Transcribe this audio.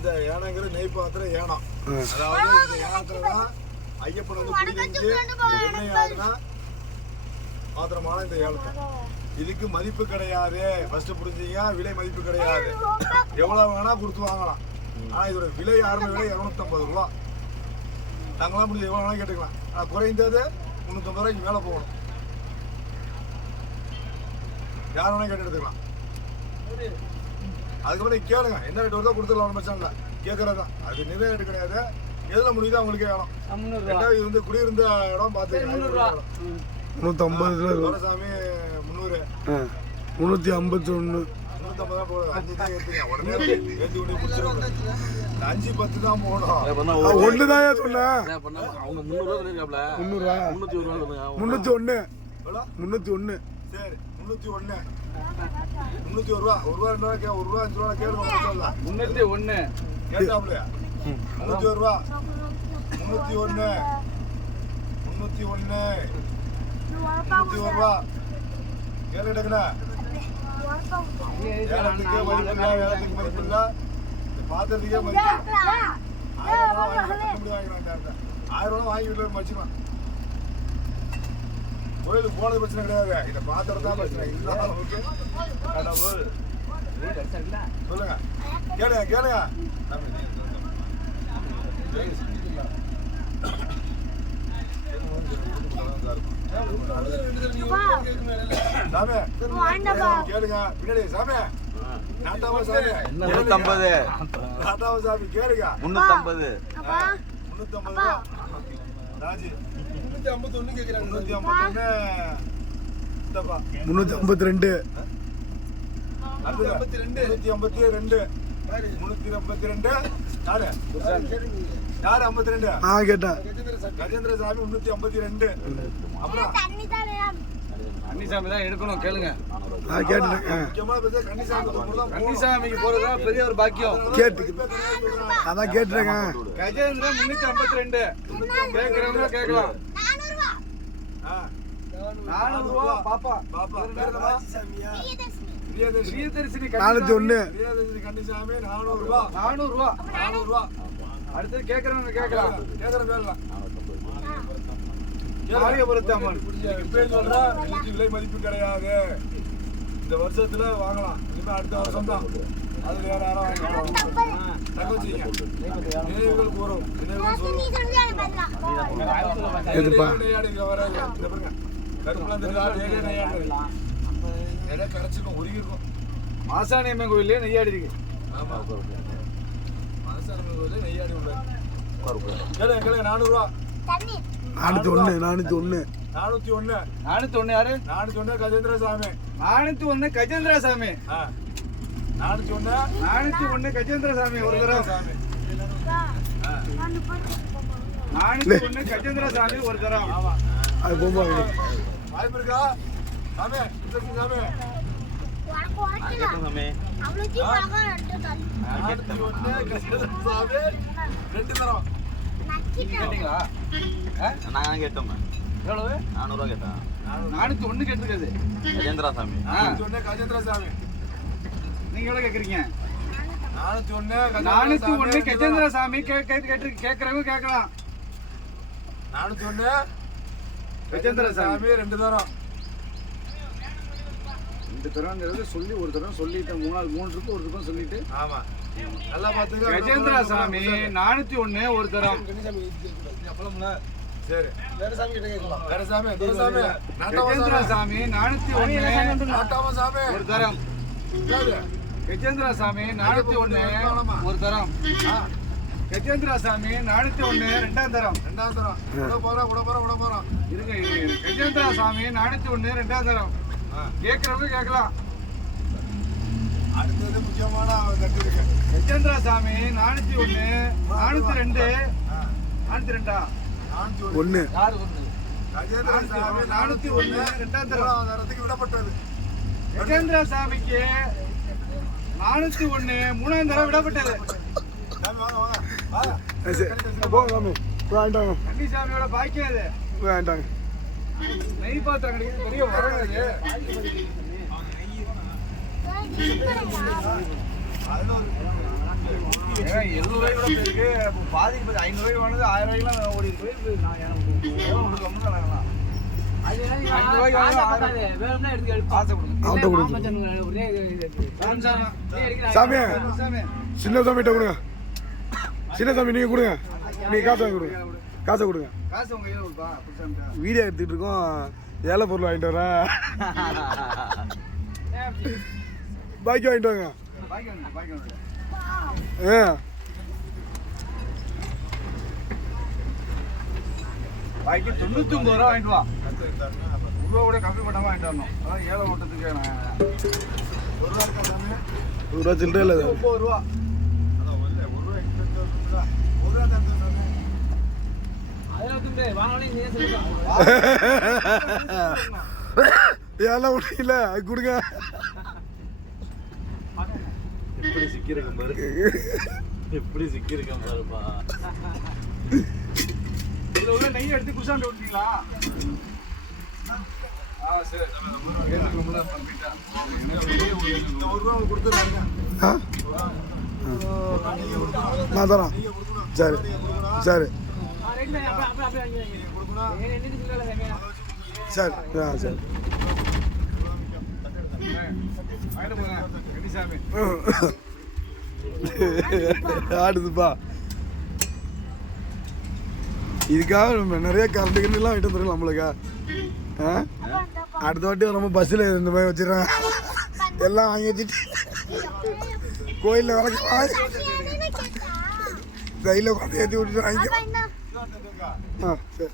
இந்த யானைங்கிறது நெய் பாத்திரம் யானம். அதாவது இந்த யானத்துலதான் ஐயப்பன் வந்து குடிநீர் எண்ணெயாடுனா பாத்திரமான இந்த ஏலத்தை. இதுக்கு மதிப்பு கிடையாது. ஃபர்ஸ்ட் புரிஞ்சீங்க, விலை மதிப்பு கிடையாது. எவ்வளவு வேணா கொடுத்து வாங்கலாம். ஆனா இதோட விலை ஆரம்ப விலை 250 ரூபா. நாங்களாம் முடிஞ்ச எவ்வளவு வேணா கேட்டுக்கலாம். ஆனா குறைந்தது 350 ரூபாய்க்கு மேல போகணும். யார் வேணா கேட்டு எடுத்துக்கலாம். அதுக்கப்புறம் கேளுங்க, என்ன ரேட் வருதோ கொடுத்துடலாம், பிரச்சனை இல்லை. கேட்கறதுதான், அது நிறைய ரேட்டு கிடையாது. எதுல முடியுதோ அவங்களுக்கே வேணும். இது வந்து குடியிருந்த இடம் பார்த்துக்கலாம். 350 சாமி 300 351 350 தான் போடுது. 5 தான் ஏற்றுங்க, உடனே ஏற்றி கொண்டு முடிச்சிருவாங்க. 5 10 தான் போகணும். ஒன்று தான் சொன்னேன். அவங்க 300 ரூபா சொல்லியிருக்காப்ல. 300 301 301. சரி 301 301 ரூபா. 1 ரூபா 2 ரூபா 1 ரூபா 5 ரூபா கேளுங்க. 301 கேட்டாப்லையா? 301 ரூபா 301 ரூபா கேளு டக்குனா. ஏலத்துக்கே மதிப்பு இல்லை, ஏலத்துக்கு மதிப்பு இல்லை, பாத்திரத்துக்கே மதிப்பு. 1000 ரூபா வாங்கி வீட்டில் வச்சுக்கலாம். கோயிலுக்கு போனது பிரச்சனை கிடையாது, இந்த பாத்திரம் தான் பிரச்சனை. இதுதான் சொல்லுங்க, கேளுங்க கேளுங்க. கேளுங்க பின்னாடி சாமி. நாட்டாம சாமி 350 நாட்டாம சாமி கேளுங்க. 350 ரூபா ராஜி 351 கேக்குறாங்க. 351 இந்தப்பா 352 352 யாரு யாரு 52? கேட்டா கஜேந்திர சாமி 352. அப்புறம் கன்னிசாமி தான் எடுக்கணும். கேளுங்க, கேட்டுட்டேன். முக்கியமான பேச கன்னிசாமிக்கு போறதா பெரிய ஒரு பாக்கியம். கேட்டு அதான் கேட்டுருங்க. கஜேந்திரன் 352 கேட்கறவங்க கேட்கலாம். 400 ரூபா. பாப்பா பாப்பா பிரியதர்சினி 401 கன்னிசாமி 400 ரூபா. 400 ரூபா. 400 ரூபா. அடுத்து கேட்கறவங்க கேட்கலாம். கேட்கற பேர்லாம் மாளிகைபுரத்து அம்மன் பேர் சொல்றேன். இதுக்கு விலை மதிப்பு கிடையாது. இந்த வருஷத்துல வாங்கலாம், இனிமே அடுத்த வருஷம் தான். அது வேற யாரும் வாங்கலாம். தக்க வச்சுக்கீங்க. நினைவுகள் கூறும், நினைவுகள் சொல்லும். நெய்யாடிங்க வர இந்த பாருங்க, கருப்புலாம் தெரிஞ்சா நெய்யாடு நிறைய கரைச்சிக்கும், உருகி இருக்கும். மாசாணி அம்மன் கோயிலே நெய்யாடி இருக்கு. ஆமா, மாசாணி அம்மன் கோயிலே நெய்யாடி உள்ள. கேளுங்க கேளுங்க. 400 ரூபா. 401 401 401 யாரு? 401 கஜேந்திர சாமி. 401 கஜேந்திர சாமி. 401 கஜேந்திர சாமி ஒரு தரம். சாமி 401 கஜேந்திர சாமி ஒரு தரம். ஆமா, அது போம்பா வாய்ப்பு இருக்கா சாமி? இருக்கு சாமி. சாமி 401 கஜேந்திர சாமி 2 தரம். கேட்டீங்களா? நான் கேட்டோம். எவ்வளவு? 400 ரூபா கேட்டேன். 401 கேட்டிருக்காது கஜேந்திரா சாமி. 401 கஜேந்திர சாமி. நீங்க எவ்வளவு கேக்குறீங்க? 401 கஜேந்திர சாமி கேக்குறவங்க கேட்கலாம். 401 கஜேந்திர சாமி 2 தரம். 2 தரங்கிறது சொல்லி ஒரு தரம் சொல்லிட்டேன். 3 இருக்கு, ஒரு தரம் சொல்லிட்டு. ஆமா, நல்லா பாத்துங்க. கஜேந்திர சாமி 401 ஒரு தரம். சரி, வேற சாமி கிட்ட கேட்கலாம். வேற சாமி துரசாமி. கஜேந்திர சாமி 401 நாட்டாம சாமி ஒரு தரம். கஜேந்திர சாமி 401 ஒரு தரம். கஜேந்திர சாமி 401 2ஆம் தரம். 2ஆம் தரம். கூட போறோம். இருங்க. கஜேந்திர சாமி 401 2ஆம் தரம். கேட்கறவங்க கேட்கலாம். அடுத்தது முக்கியமான தட்டு இருக்கு. கஜேந்திர சாமி 401 402 402 1 யாரு ஒண்ணு? கஜேந்திர சாமி 401 2ஆம் தரம். தரத்துக்கு விடப்பட்டது. கஜேந்திர சாமிக்கு 401 3ஆம் தரம் விடப்பட்டது. சாமி வாங்க. போங்க சாமி வேண்டாங்க. கன்னிசாமியோட பாக்கியம் அது. வேண்டாங்க. நெய் பாத்திரம் கிடைக்கிறது பெரிய வரம் அது. அதுல ஒரு 70 ரூபாய் கூட இருக்கு. அப்போ பாதி 500 ரூபாய் வாங்குது 1000 ரூபாய்க்குலாம் ஓடி இருக்கு. நான் எனக்கு கம்மி பண்ணலாம். அது 500 ரூபாய்க்கு வாங்குது வேணும்னா எடுத்து காசை கொடுங்க. அவன்கிட்ட கொடுங்க சாமி. சின்ன சாமிகிட்ட கொடுங்க. சின்ன சாமி நீங்கள் கொடுங்க. நீங்கள் காசை வாங்கி கொடுங்க. காசை கொடுங்க. காசு உங்க கையில கொடுப்பா. புடிச்சாமிட்டா. வீடியோ எடுத்துகிட்டு இருக்கோம். ஏழை பொருள் வாங்கிட்டு வரேன். பாக்கி வாங்கிட்டு வாங்க. பாக்கி வந்து. ஆ பாக்கி 99 ரூபா வாங்கிட்டு வா. ரூபா கூட கம்மி பண்ணாம வாங்கிட்டு வரணும். அதான் ஏழை ஓட்டத்துக்கு நான் 1 ரூபா இருக்கா சாமி? 1 ரூபா சில்லறை இல்லை. 9 ரூபா. அதான் 1 ரூபா எக்ஸ்ட்ரா இருக்குதா? 1 ரூபா தான் சாமி. ஏழை ஒன்றும் அது கொடுங்க. எப்படி சிக்கிருக்கேன் பாரு. எப்படி சிக்கிருக்கேன் பாருப்பா. இதுல உள்ள நெய் எடுத்து குசாண்டு விட்டீங்களா? சரி. ஏத்துக்குள்ள பண்ணிட்டா. இந்த 1 ரூபா கொடுத்துருவாங்க. ஆ நான் தரேன். சரி சரி சரி ஆ சரி. வாங்கிட்டு போங்க. ரெடிசாமி. ஆடுதுப்பா. இதுக்காக நம்ம நிறைய கரண்ட் கண்ணுலாம் வாங்கிட்டு வந்துருக்கலாம் நம்மளுக்கா. ஆ அடுத்த வாட்டி நம்ம பஸ்ஸில் இந்த மாதிரி வச்சிடறேன். எல்லாம் வாங்கி வச்சுட்டு கோயிலில் வரைக்கும் கையில் உட்காந்து ஏற்றி விட்டுட்டு வாங்கிக்க. ஆ சரி.